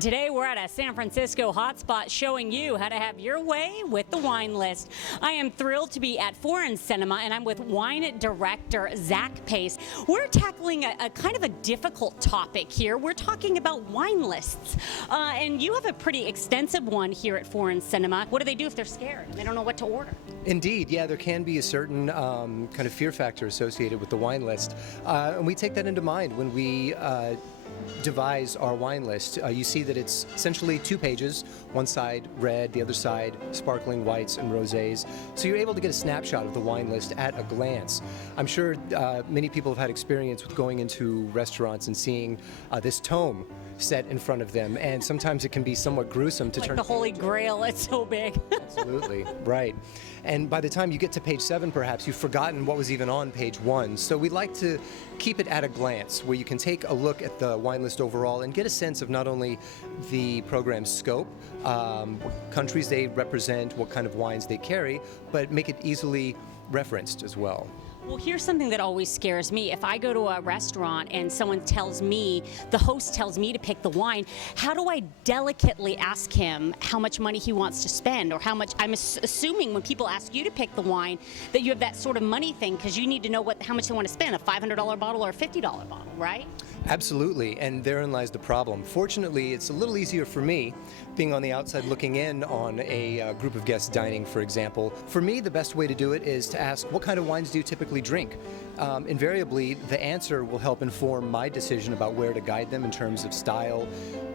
Today we're at a San Francisco hotspot showing you how to have your way with the wine list. I am thrilled to be at Foreign Cinema and I'm with wine director Zach Pace. We're tackling a kind of a difficult topic here. We're talking about wine lists. And you have a pretty extensive one here at Foreign Cinema. What do they do if they're scared and they don't know what to order? Indeed, yeah, there can be a certain kind of fear factor associated with the wine list. And we take that into mind when we devise our wine list. You see that it's essentially 2 pages, one side red, the other side sparkling whites and rosés. So you're able to get a snapshot of the wine list at a glance. I'm sure many people have had experience with going into restaurants and seeing this tome set in front of them, and sometimes it can be somewhat gruesome to like turn. The Holy Grail, it's so big. Absolutely, right. And by the time you get to page 7, perhaps you've forgotten what was even on page 1. So we like to keep it at a glance, where you can take a look at the wine list overall and get a sense of not only the program's scope, what countries they represent, what kind of wines they carry, but make it easily referenced as well. Well, here's something that always scares me. If I go to a restaurant and someone tells me, the host tells me to pick the wine, how do I delicately ask him how much money he wants to spend, or how much? I'm assuming when people ask you to pick the wine that you have that sort of money thing, because you need to know how much they want to spend, a $500 bottle or a $50 bottle, right? Absolutely, and therein lies the problem. Fortunately, it's a little easier for me, being on the outside looking in on a group of guests dining, for example. For me, the best way to do it is to ask, what kind of wines do you typically drink? Invariably, the answer will help inform my decision about where to guide them in terms of style,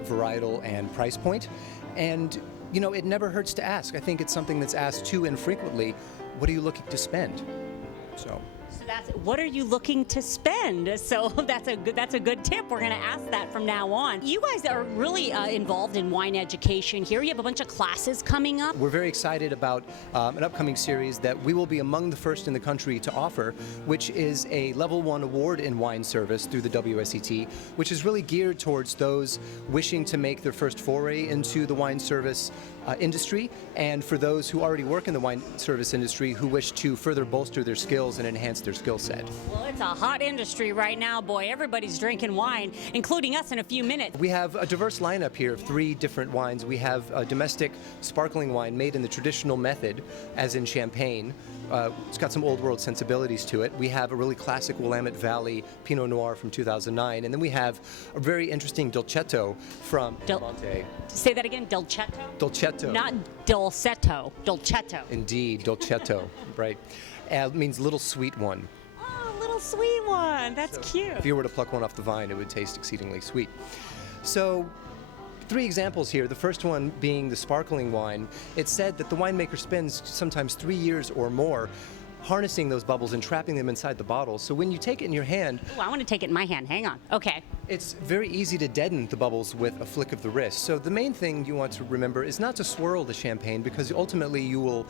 varietal, and price point. And, you know, it never hurts to ask. I think it's something that's asked too infrequently. What are you looking to spend? So that's, what are you looking to spend? So that's a good tip. We're going to ask that from now on. You guys are really involved in wine education here. You have a bunch of classes coming up. We're very excited about an upcoming series that we will be among the first in the country to offer, which is a Level 1 award in wine service through the WSET, which is really geared towards those wishing to make their first foray into the wine service industry, and for those who already work in the wine service industry who wish to further bolster their skills and enhance their skill set. Well, it's a hot industry right now, boy. Everybody's drinking wine, including us in a few minutes. We have a diverse lineup here of 3 different wines. We have a domestic sparkling wine made in the traditional method, as in champagne. It's got some old world sensibilities to it. We have a really classic Willamette Valley Pinot Noir from 2009, and then we have a very interesting Dolcetto from Monte. Say that again, Dolcetto? Dolcetto. Not Dolcetto, Dolcetto. Indeed, Dolcetto, right. It means little sweet one. Oh, little sweet one. That's cute. If you were to pluck one off the vine, it would taste exceedingly sweet. So, 3 examples here. The first one being the sparkling wine. It's said that the winemaker spends sometimes 3 years or more harnessing those bubbles and trapping them inside the bottle. So when you take it in your hand... Oh, I want to take it in my hand. Hang on. Okay. It's very easy to deaden the bubbles with a flick of the wrist. So the main thing you want to remember is not to swirl the champagne, because ultimately you will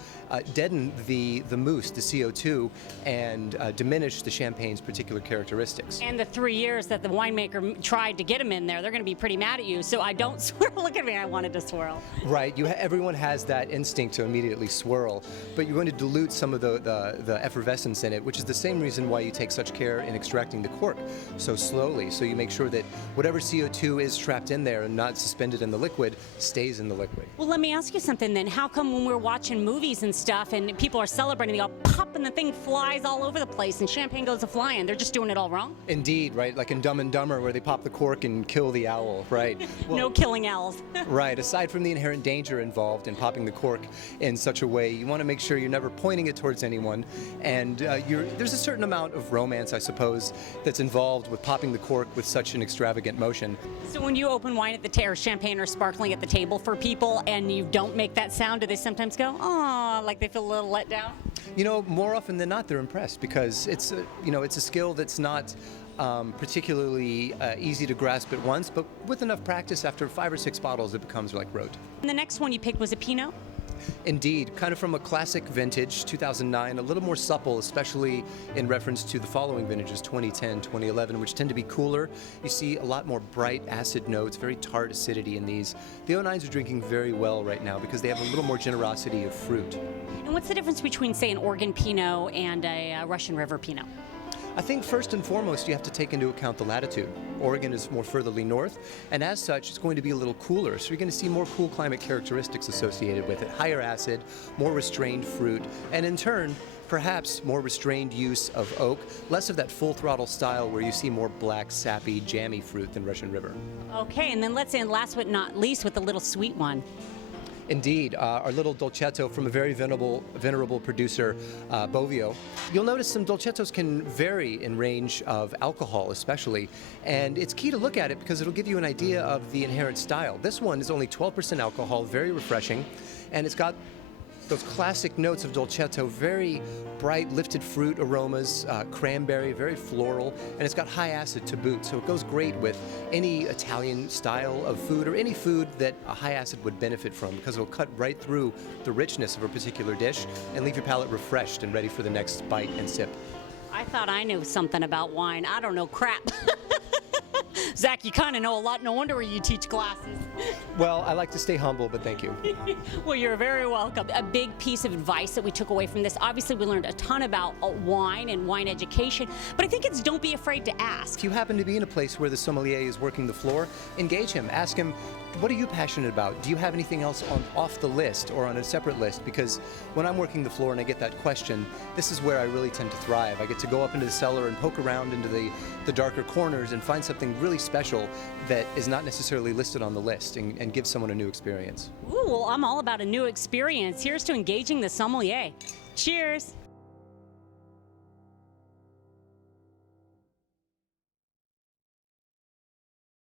deaden the mousse, the CO2, and diminish the champagne's particular characteristics. And the 3 years that the winemaker tried to get them in there, they're going to be pretty mad at you. So I don't swirl. Look at me. I wanted to swirl. Right. Everyone has that instinct to immediately swirl, but you're going to dilute some of the effervescence in it, which is the same reason why you take such care in extracting the cork so slowly. So you make sure that whatever CO2 is trapped in there and not suspended in the liquid stays in the liquid. Well, let me ask you something then. How come when we're watching movies and stuff and people are celebrating, they go pop and the thing flies all over the place and champagne goes a-flying? They're just doing it all wrong? Indeed, right? Like in Dumb and Dumber, where they pop the cork and kill the owl, right? Well, no killing owls. Right. Aside from the inherent danger involved in popping the cork in such a way, you want to make sure you're never pointing it towards anyone, and there's a certain amount of romance, I suppose, that's involved with popping the cork with such an extravagant motion. So when you open wine at the or champagne or sparkling at the table for people and you don't make that sound, do they sometimes go, "Aw," like they feel a little let down? You know, more often than not, they're impressed, because it's a skill that's not particularly easy to grasp at once, but with enough practice, after 5 or 6 bottles, it becomes like rote. And the next one you picked was a Pinot? Indeed, kind of from a classic vintage, 2009, a little more supple, especially in reference to the following vintages, 2010, 2011, which tend to be cooler. You see a lot more bright acid notes, very tart acidity in these. The 09s are drinking very well right now because they have a little more generosity of fruit. And what's the difference between, say, an Oregon Pinot and a Russian River Pinot? I think first and foremost you have to take into account the latitude. Oregon is more furtherly north, and as such it's going to be a little cooler, so you're going to see more cool climate characteristics associated with it. Higher acid, more restrained fruit, and in turn, perhaps more restrained use of oak, less of that full throttle style where you see more black, sappy, jammy fruit than Russian River. Okay, and then let's end last but not least with the little sweet one. Indeed, our little dolcetto from a very venerable producer, Bovio. You'll notice some dolcettos can vary in range of alcohol especially, and it's key to look at it because it'll give you an idea of the inherent style. This one is only 12% alcohol, very refreshing, and it's got those classic notes of dolcetto, very bright lifted fruit aromas, cranberry, very floral, and it's got high acid to boot, so it goes great with any Italian style of food or any food that a high acid would benefit from because it'll cut right through the richness of a particular dish and leave your palate refreshed and ready for the next bite and sip. I thought I knew something about wine. I don't know crap. Zach, you kind of know a lot. No wonder you teach classes. Well, I like to stay humble, but thank you. Well, you're very welcome. A big piece of advice that we took away from this, obviously we learned a ton about wine and wine education, but I think it's don't be afraid to ask. If you happen to be in a place where the sommelier is working the floor, engage him. Ask him, what are you passionate about? Do you have anything else off the list or on a separate list? Because when I'm working the floor and I get that question, this is where I really tend to thrive. I get to go up into the cellar and poke around into the darker corners and find something really special that is not necessarily listed on the list and give someone a new experience. Ooh, well, I'm all about a new experience. Here's to engaging the sommelier. Cheers.